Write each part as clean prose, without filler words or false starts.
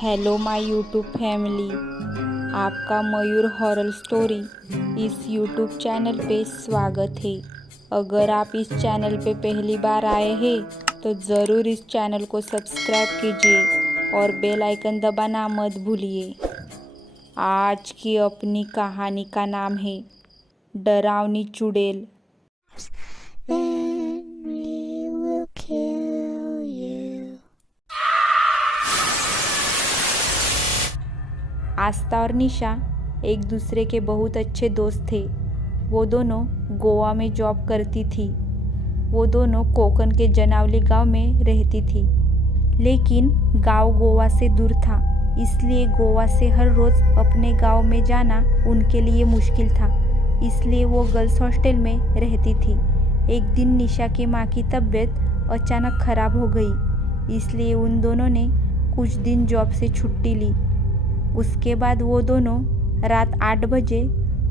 Hello my YouTube family. आपका मयूर horror story इस YouTube channel पे स्वागत है। अगर आप इस चैनल पे पहली बार आए हैं तो ज़रूर इस चैनल को सब्सक्राइब कीजिए और बेल आइकन दबाना मत भूलिए। आज की अपनी कहानी का नाम है डरावनी चुड़ैल। आस्था और निशा एक दूसरे के बहुत अच्छे दोस्त थे। वो दोनों गोवा में जॉब करती थी। वो दोनों कोकण के जनावली गांव में रहती थी, लेकिन गांव गोवा से दूर था, इसलिए गोवा से हर रोज़ अपने गांव में जाना उनके लिए मुश्किल था। इसलिए वो गर्ल्स हॉस्टल में रहती थी। एक दिन निशा की माँ की तबीयत अचानक खराब हो गई, इसलिए उन दोनों ने कुछ दिन जॉब से छुट्टी ली। उसके बाद वो दोनों रात 8 बजे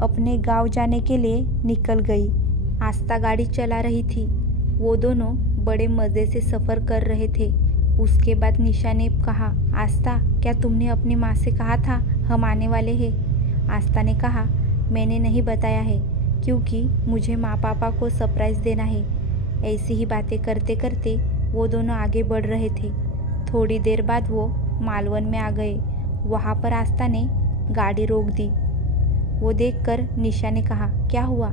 अपने गांव जाने के लिए निकल गई। आस्था गाड़ी चला रही थी। वो दोनों बड़े मज़े से सफ़र कर रहे थे। उसके बाद निशा ने कहा, आस्था, क्या तुमने अपनी माँ से कहा था हम आने वाले हैं? आस्था ने कहा, मैंने नहीं बताया है क्योंकि मुझे माँ पापा को सरप्राइज़ देना है। ऐसी ही बातें करते करते वो दोनों आगे बढ़ रहे थे। थोड़ी देर बाद वो मालवन में आ गए। वहाँ पर आस्था ने गाड़ी रोक दी। वो देखकर निशा ने कहा, क्या हुआ?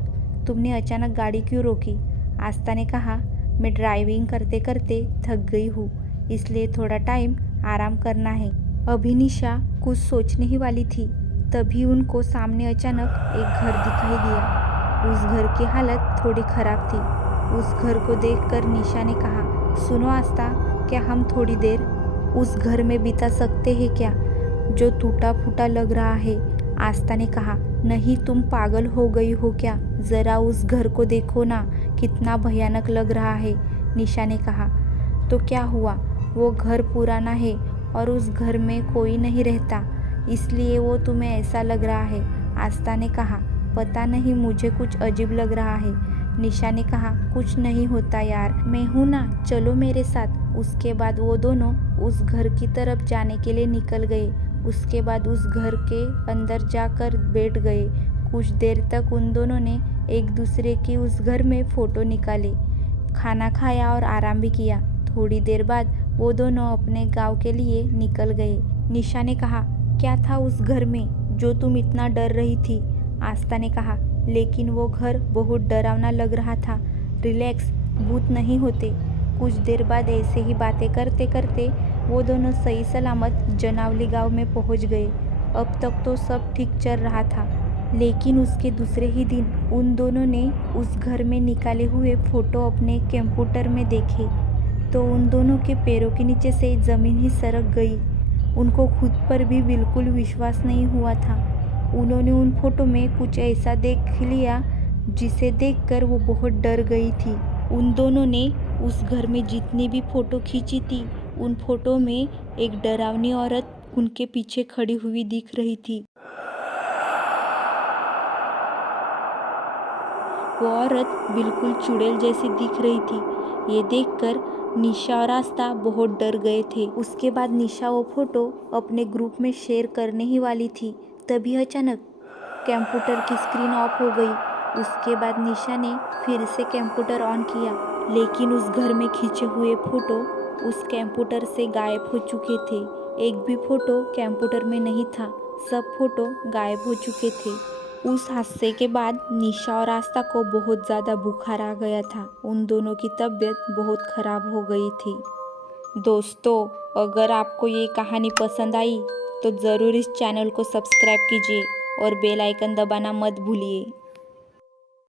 तुमने अचानक गाड़ी क्यों रोकी? आस्था ने कहा, मैं ड्राइविंग करते करते थक गई हूँ, इसलिए थोड़ा टाइम आराम करना है। अभी निशा कुछ सोचने ही वाली थी, तभी उनको सामने अचानक एक घर दिखाई दिया। उस घर की हालत थोड़ी खराब थी। उस घर को देखकर निशा ने कहा, सुनो आस्था, क्या हम थोड़ी देर उस घर में बिता सकते हैं क्या, जो टूटा फूटा लग रहा है? आस्था ने कहा, नहीं, तुम पागल हो गई हो क्या? ज़रा उस घर को देखो ना, कितना भयानक लग रहा है। निशा ने कहा, तो क्या हुआ? वो घर पुराना है और उस घर में कोई नहीं रहता, इसलिए वो तुम्हें ऐसा लग रहा है। आस्था ने कहा, पता नहीं, मुझे कुछ अजीब लग रहा है। निशा ने कहा, कुछ नहीं होता यार, मैं हूँ ना, चलो मेरे साथ। उसके बाद वो दोनों उस घर की तरफ जाने के लिए निकल गए। उसके बाद उस घर के अंदर जाकर बैठ गए। कुछ देर तक उन दोनों ने एक दूसरे की उस घर में फ़ोटो निकाले, खाना खाया और आराम भी किया। थोड़ी देर बाद वो दोनों अपने गांव के लिए निकल गए। निशा ने कहा, क्या था उस घर में जो तुम इतना डर रही थी? आस्था ने कहा, लेकिन वो घर बहुत डरावना लग रहा था। रिलैक्स, भूत नहीं होते। कुछ देर बाद ऐसे ही बातें करते करते वो दोनों सही सलामत जनावली गांव में पहुंच गए। अब तक तो सब ठीक चल रहा था, लेकिन उसके दूसरे ही दिन उन दोनों ने उस घर में निकाले हुए फ़ोटो अपने कंप्यूटर में देखे तो उन दोनों के पैरों के नीचे से ज़मीन ही सरक गई। उनको खुद पर भी बिल्कुल विश्वास नहीं हुआ था। उन्होंने उन फोटो में कुछ ऐसा देख लिया जिसे देखकर वो बहुत डर गई थी। उन दोनों ने उस घर में जितनी भी फ़ोटो खींची थी, उन फोटो में एक डरावनी औरत उनके पीछे खड़ी हुई दिख रही थी। वो औरत बिल्कुल चुड़ैल जैसी दिख रही थी। ये देखकर निशा और आस्था बहुत डर गए थे। उसके बाद निशा वो फोटो अपने ग्रुप में शेयर करने ही वाली थी, तभी अचानक कंप्यूटर की स्क्रीन ऑफ हो गई। उसके बाद निशा ने फिर से कंप्यूटर ऑन किया, लेकिन उस घर में खींचे हुए फोटो उस कंप्यूटर से गायब हो चुके थे। एक भी फोटो कंप्यूटर में नहीं था, सब फोटो गायब हो चुके थे। उस हादसे के बाद निशा और आस्था को बहुत ज़्यादा बुखार आ गया था। उन दोनों की तबीयत बहुत ख़राब हो गई थी। दोस्तों, अगर आपको ये कहानी पसंद आई तो ज़रूर इस चैनल को सब्सक्राइब कीजिए और बेल आइकन दबाना मत भूलिए।